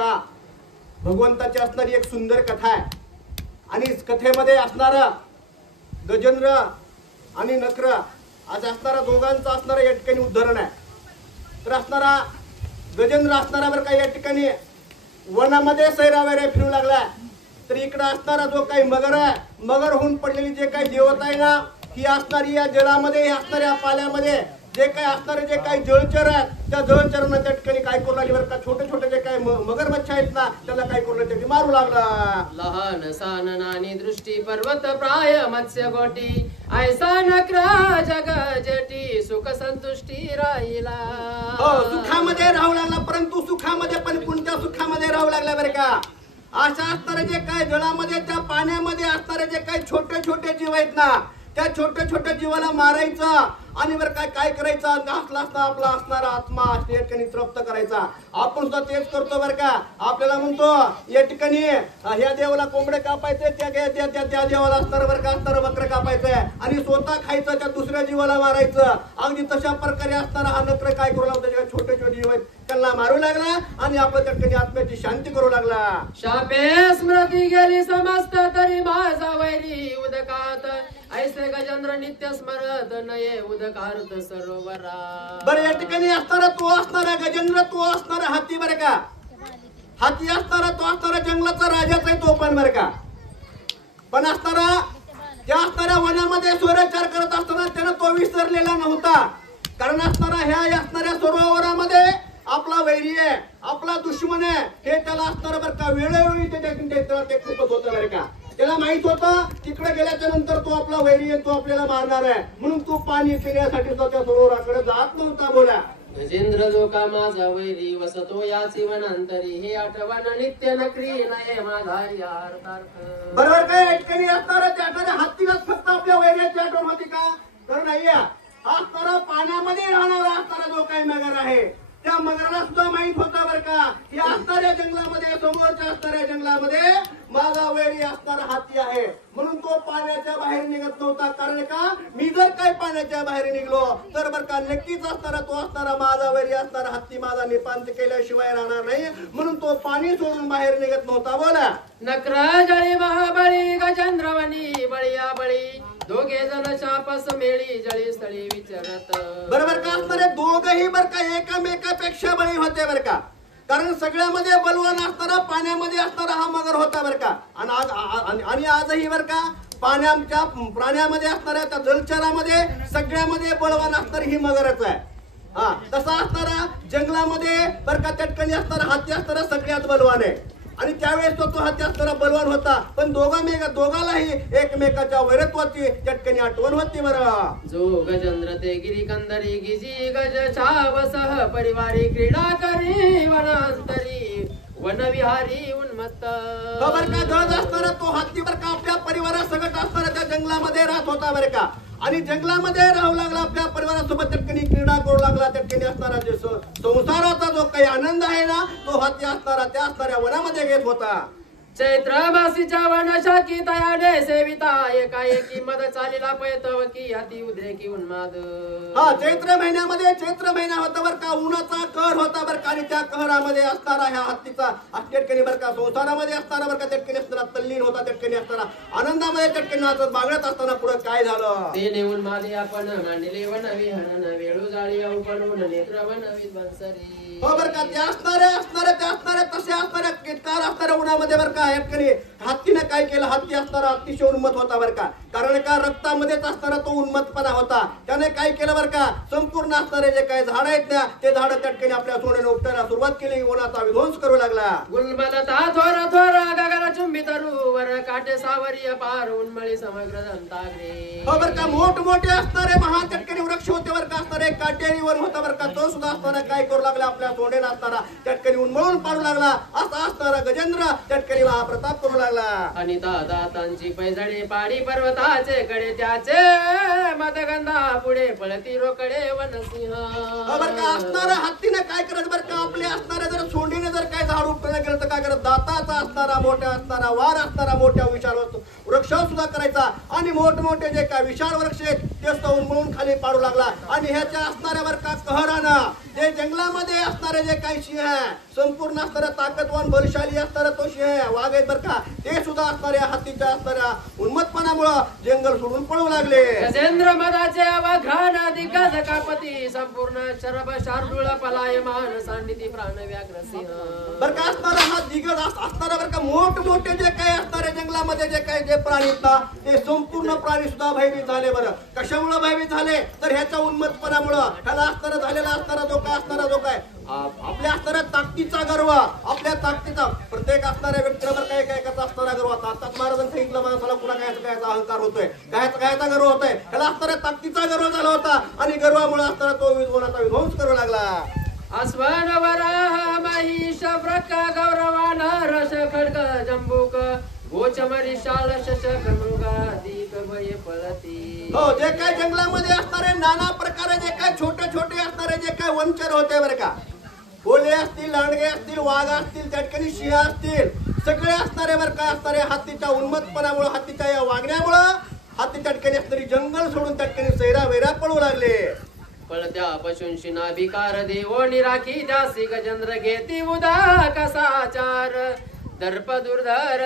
का भगवंताची असणारी एक सुंदर कथा आहे आणि कथेमध्ये असणारा गजेंद्र आणि नक्र आज असणारा दोघांचा असणारा या ठिकाणी उदाहरण आहे। तर असणारा गजेंद्र असणारा बरं का या ठिकाणी वनामध्ये सैरावैरा फिरू लागला। तर इकडे असणारा जो काही मगर आहे मगर होऊन पडलेली जे काही देवता आहे ना ही असणारी या जळामध्ये असणाऱ्या पाल्यामध्ये जे काही असणारे जे काही जळचर आहेत त्या जळचरांना त्या ठिकाणी काय करू लागले बरं का छोटे छोटे जे काही मगरमच्छ आहेत ना त्याला काय करू लागले मारू लागला। लहान सान नानी दृष्टी पर्वत प्राय मत्स्य गोटी ऐसा नक्र जग जटी सुख संतुष्टी राहिला। हो सुखामध्ये राहू लागला परंतु सुखामध्ये पण कोणत्या सुखामध्ये राहू लागला बरं का अशा असणारे जे काही जळामध्ये त्या पाण्यामध्ये असणारे जे काही छोटे छोटे जीव आहेत ना त्या छोट्या छोट्या जीवाला मारायचं आणि बरं काय करायचं घासला असता आपला असणारा आत्मा या ठिकाणी तृप्त करायचा। आपण सुद्धा तेच करतो बरं का आपल्याला म्हणतो या ठिकाणी ह्या देवाला कोंबडे कापायचे त्या देवाला असणार बरं का असणार बकरं कापायचंय आणि स्वतः खायचं त्या दुसऱ्या जीवाला मारायचं। अगदी तशा प्रकारे असणारा हा नक्र काय करू लागला छोटे छोटे जीव आहेत त्यांना मारू लागला आणि आपल्या त्या ठिकाणी आत्म्याची शांती करू लागला। शापे स्मृती गेली समस्त तरी माझा वैरी उदकात ऐसे गजेंद्र नित्य स्मरत नये उदकार्थ सरोवरा। बरं या ठिकाणी असणारा तो असणारा गजेंद्र तो असणारा हाती बरं का हाती असणारा तो असणारा जंगलाचा राजाच आहे तो पण बरं का पण असणारा त्या असणाऱ्या वनामध्ये स्वैराचार करत असताना त्यानं तो विसरलेला नव्हता कारण असणारा ह्या असणाऱ्या सरोवरामध्ये आपला वैरी आहे आपला दुश्मन आहे हे त्याला असणार बरं का वेळोवेळी त्याला ते खूपच होतं बरं का त्याला माहित होतं तिकडे गेल्याच्या नंतर तो आपला वैरी आहे तो आपल्याला मारणार आहे म्हणून तो पाणी पिण्यासाठी त्या सरोवराकडे जात नव्हता बोला। गजेंद्र जो का माझा वैरी वसतो याची वनांतरी हे आठवण नित्य नक्री नये माझा यार्थार्थ। बरोबर काय ठिकाणी असणारा त्या हत्तीलाच फक्त आपल्या वैर्याची आठवण होती का तर नाही असणारा पाण्यामध्ये राहणारा असणारा जो काही मगर आहे त्या मगराला सुद्धा माहित होता बरं का या असणाऱ्या जंगलामध्ये समोरच्या असणाऱ्या जंगलामध्ये माझा वैरी असणारा हाती आहे म्हणून तो पाण्याच्या बाहेर निघत नव्हता कारण का मी जर काय पाण्याच्या बाहेर निघलो तर बरं का नक्कीच असणारा तो असणारा माझा वैरी असणारा हत्ती माझा निपांत केल्याशिवाय राहणार नाही म्हणून तो पाणी सोडून बाहेर निघत नव्हता बोला। नक्र जळी महाबळी गजेंद्रवनी बळीया बळी दोघे जण शापस मेळी जळी स्थळी विचारत। बरोबर का असणारे दोघही बरं का एकामेकापेक्षा बळी होते बरं का कारण सगळ्यामध्ये बलवान असणारा पाण्यामध्ये असणारा हा मगर होता बरं का आणि आजही बरं का पाण्याच्या प्राण्यामध्ये असणाऱ्या त्या जलचरामध्ये सगळ्यामध्ये बलवान असणारी ही मगरच आहे। हा तसा असणारा जंगलामध्ये बरं का त्या ठिकाणी असणारा हाती असणारा सगळ्यात बलवान आहे आणि त्यावेळेस तो हाती असणारा बलवान होता पण दोघालाही एकमेकाच्या वैरत्वाची त्या ठिकाणी आठवण होती बरं। जो गजेंद्र ते गिरी कंदरी गिजी गज छावसह परिवारी क्रीडा करी वनांतरी वनविहारी उन्मत्त। बरं का गज असणारा तो हत्ती बरं का आपल्या परिवारासकट असणारा त्या जंगलामध्ये राहत होता बरं का आणि जंगलामध्ये राहू लागला आपल्या परिवारासोबत त्या ठिकाणी क्रीडा करू लागला त्या ठिकाणी असणारा जे संसाराचा जो काही आनंद आहे ना तो हत्ती असणारा त्या असणाऱ्या वनामध्ये घेत होता। चैत्र मासीच्या वनशाकी तयाडे सेविता एकाएकी मद चालीला पैतवकी अति उद्रेकी उन्माद। हा चैत्र महिना होता बरं का उन्हाचा कहर होता बरं का आणि त्या कहरामध्ये असणारा ह्या हत्तीचा ठिकाणी बरं का संसारामध्ये असणारा बरं का त्या ठिकाणी असणारा तल्लीन होता त्या ठिकाणी असणारा आनंदामध्ये त्या ठिकाणी नाचत बागडत असताना पुढे काय झालं ते नेऊन माझे आपण मांडले वन विहरण वेळू जाळी अवपणून नेत्र वन विध्वंसरी। हो बरं का त्या असणाऱ्या तसे असणाऱ्या कीटकार असणाऱ्या उन्हामध्ये बरं का हत्तीने काय केलं हत्ती असणारा अतिशय उन्मत होता बरं का कारण का रक्तामध्येच असणारा तो उन्मत्तपणा होता त्याने काय केलं बरं का संपूर्ण असणारे जे काही झाड आहेत ना ते झाड त्या ठिकाणी आपल्या सोन्याने उपटायला सुरुवात केली उन्हाचा विध्वंस करू लागला। गुलमलता थोर थोर गगन चुंबित वर काटे सावरी पार उन्मळी समग्र दंताग्रे। हो बरं का मोठमोठे असणारे महान त्या ठिकाणी वृक्ष होते बरं का असणारे काटेरी वन होता बरं का तो सुद्धा असणारा काय करू लागला आपल्या सोन्याने असणारा त्या ठिकाणी उन्मळून पाडू लागला असा असणारा गजेंद्र त्या ठिकाणी महाप्रताप करू लागला। आणि दातांची पैजडी पाडी पर्वताचे कडे त्याचे मदगंधा पुढे पळती रोकडे वनसिंह। बरं का असणारा हत्तीने काय करत बरं का आपले असणारे जर सोंडीने जर काय झाड उपटायला गेलं तर काय करत दाताचा असणारा मोठा असणारा वार असणारा मोठ्या विशाल वृक्ष सुद्धा करायचा आणि मोठमोठे जे काय विशाल वृक्ष आहेत ते सुद्धा उन्मळून खाली पाडू लागला आणि ह्याच्या असणाऱ्यावर का कहरानं जे जंगलामध्ये असणारे जे काही सिंह आहे संपूर्ण असणारा ताकदवान बलशाली असणारा तो सिंह आहे वाघ आहेत बरं का ते सुद्धा असणाऱ्या हत्तीच्या असणाऱ्या उन्मत्पणामुळं जंगल सोडून पळू लागले. गजेंद्र मदाचे अवघान दिग्गज कापती संपूर्ण शरभ शार्दूळ पलायमान सांडिती प्राण व्याघ्र सिंह. बरं का असणारा हा दिग्गज असणारा बरं का मोठमोठे जे काही असणारे जंगलामध्ये जे काही जे प्राणी आहेत ना ते संपूर्ण प्राणी सुद्धा भयभीत झाले. बरं कशामुळे भयभीत झाले तर ह्याच्या उन्मत्पणामुळं ह्याला असणारा झालेला असणारा जो काय आपल्या असणाऱ्या ताकदीचा गर्व आपल्या ताकदीचा प्रत्येक असणाऱ्या व्यक्तीवर काय काय कसा असणारा गर्व ताकद महाराजांनी सांगितलं माणसाला कुणा कायचा अहंकार होतोय कायचा गर्व होतोय ह्याला असणाऱ्या ताकदीचा गर्व झाला होता आणि गर्वामुळे असणारा तो विद्वानाचा विध्वंस करू लागला. अस्वन वराह महिष व्रका गौरवान रस खड्ग जंबूक गोचमरी शाल शशक मृगाधिक भय पळती. हो जे काय जंगलामध्ये असणारे नाना प्रकारे जे काय छोटे छोटे असणारे जे काय वंचर होते बरं का कोल्हे असतील लांडगे असतील वाघ असतील त्या ठिकाणी सिंह असतील सगळे असणारे बरं का असणारे हत्तीच्या उन्मत्पणामुळे हत्तीच्या या वागण्यामुळं हत्तीच्या ठिकाणी असणारी जंगल सोडून त्या ठिकाणी सैरा वैरा पळू लागले. पळत्या पशूंशी नाभिकार देवो निराखी जासी गजेंद्र घेती उदा कसाचार दर्प दुर्धर